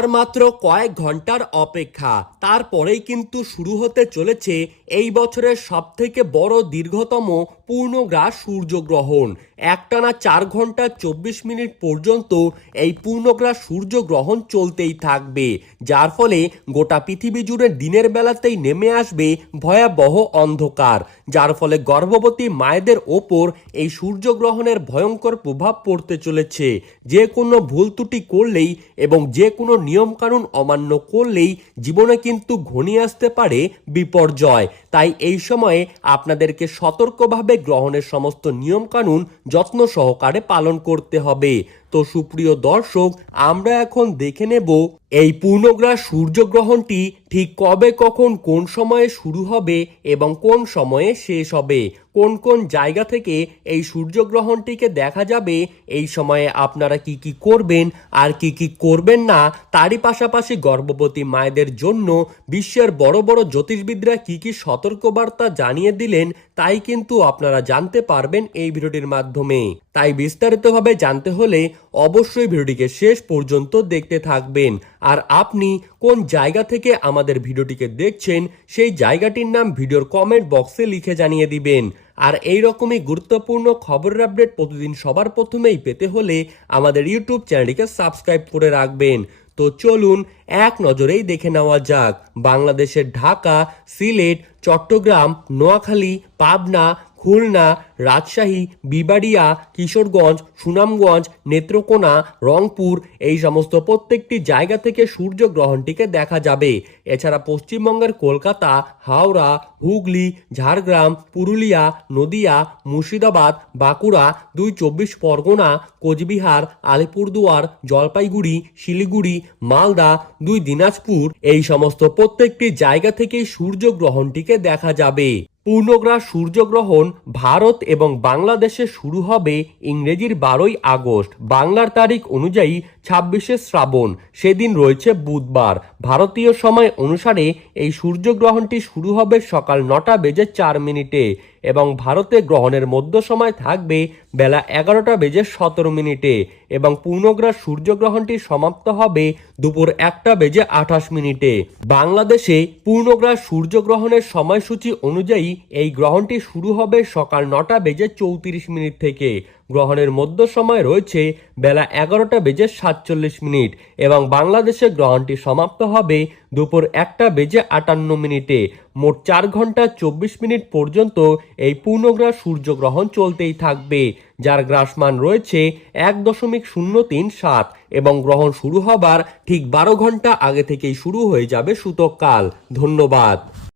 আর মাত্র কয়েক ঘন্টার অপেক্ষা, তারপরেই কিন্তু শুরু হতে চলেছে এই বছরের সবথেকে বড় দীর্ঘতম পূর্ণগ্রাস সূর্যগ্রহণ। একটানা 4 ঘন্টা 24 মিনিট পর্যন্ত এই পূর্ণগ্রাস সূর্যগ্রহণ চলতেই থাকবে, যার ফলে গোটা পৃথিবী জুড়ে দিনের বেলাতেই নেমে আসবে ভয়াবহ অন্ধকার, যার ফলে গর্ভবতী মায়েদের ওপর এই সূর্যগ্রহণের ভয়ঙ্কর প্রভাব পড়তে চলেছে। যে কোনো ভুল ত্রুটি করলেই এবং যে কোনো নিয়মকানুন অমান্য করলেই জীবনে কিন্তু ঘনিয়ে আসতে পারে বিপর্যয়। তাই এই সময়ে আপনাদেরকে সতর্কভাবে গ্রহণের সমস্ত নিয়মকানুন যত্ন সহকারে পালন করতে হবে। তো সুপ্রিয় দর্শক, আমরা এখন দেখে নেব এই পূর্ণগ্রাস সূর্যগ্রহণটি ঠিক কবে, কখন, কোন সময়ে শুরু হবে এবং কোন সময়ে শেষ হবে, কোন কোন জায়গা থেকে এই সূর্যগ্রহণটিকে দেখা যাবে, এই সময়ে আপনারা কি কি করবেন আর কি কি করবেন না, তারই পাশাপাশি গর্ভবতী মায়েদের জন্য বিশ্বের বড় বড় জ্যোতিষবিদরা কি কি সতর্কবার্তা জানিয়ে দিলেন, তাই কিন্তু আপনারা জানতে পারবেন এই ভিডিওটির মাধ্যমে। তাই বিস্তারিতভাবে জানতে হলে অবশ্যই ভিডিওটিকে শেষ পর্যন্ত দেখতে থাকবেন। আর আপনি কোন জায়গা থেকে আমাদের ভিডিওটিকে দেখছেন সেই জায়গাটির নাম ভিডিওর কমেন্ট বক্সে লিখে জানিয়ে দিবেন। আর এই রকমই গুরুত্বপূর্ণ খবরের আপডেট প্রতিদিন সবার প্রথমেই পেতে হলে আমাদের ইউটিউব চ্যানেলটিকে সাবস্ক্রাইব করে রাখবেন। তো চলুন এক নজরেই দেখে নেওয়া যাক বাংলাদেশের ঢাকা, সিলেট, চট্টগ্রাম, নোয়াখালী, পাবনা, খুলনা, রাজশাহী, বিবাড়িয়া, কিশোরগঞ্জ, সুনামগঞ্জ, নেত্রকোনা, রংপুর এই সমস্ত প্রত্যেকটি জায়গা থেকে সূর্যগ্রহণটিকে দেখা যাবে। এছাড়া পশ্চিমবঙ্গের কলকাতা, হাওড়া, হুগলি, ঝাড়গ্রাম, পুরুলিয়া, নদিয়া, মুর্শিদাবাদ, বাঁকুড়া, 2 চব্বিশ পরগনা, কোচবিহার, আলিপুরদুয়ার, জলপাইগুড়ি, শিলিগুড়ি, মালদা, 2 দিনাজপুর এই সমস্ত প্রত্যেকটি জায়গা থেকেই সূর্যগ্রহণটিকে দেখা যাবে। পূর্ণগ্রাস সূর্যগ্রহণ ভারত এবং বাংলাদেশে শুরু হবে ইংরেজির 12ই আগস্ট, বাংলার তারিখ অনুযায়ী 26শে শ্রাবণ, সেদিন রয়েছে বুধবার। ভারতীয় সময় অনুসারে এই সূর্যগ্রহণটি শুরু হবে সকাল 9টা বেজে 4 মিনিটে এবং ভারতে গ্রহণের মধ্য সময় থাকবে বেলা 11টা বেজে 17 মিনিটে এবং পূর্ণগ্রাস সূর্যগ্রহণটি সমাপ্ত হবে দুপুর 1টা বেজে 28 মিনিটে। বাংলাদেশে পূর্ণগ্রাস সূর্যগ্রহণের সময়সূচি অনুযায়ী এই গ্রহণটি শুরু হবে সকাল 9টা বেজে 34 মিনিট থেকে। গ্রহণের মধ্য সময় রয়েছে বেলা 11টা বেজে 47 মিনিট এবং বাংলাদেশে গ্রহণটি সমাপ্ত হবে দুপুর 1টা বেজে 58 মিনিটে। মোট 4 ঘন্টা 24 মিনিট পর্যন্ত এই পূর্ণগ্রাস সূর্যগ্রহণ চলতেই থাকবে, যার গ্রাসমান রয়েছে 1.037 এবং গ্রহণ শুরু হবার ঠিক 12 ঘন্টা আগে থেকেই শুরু হয়ে যাবে সূতককাল। ধন্যবাদ।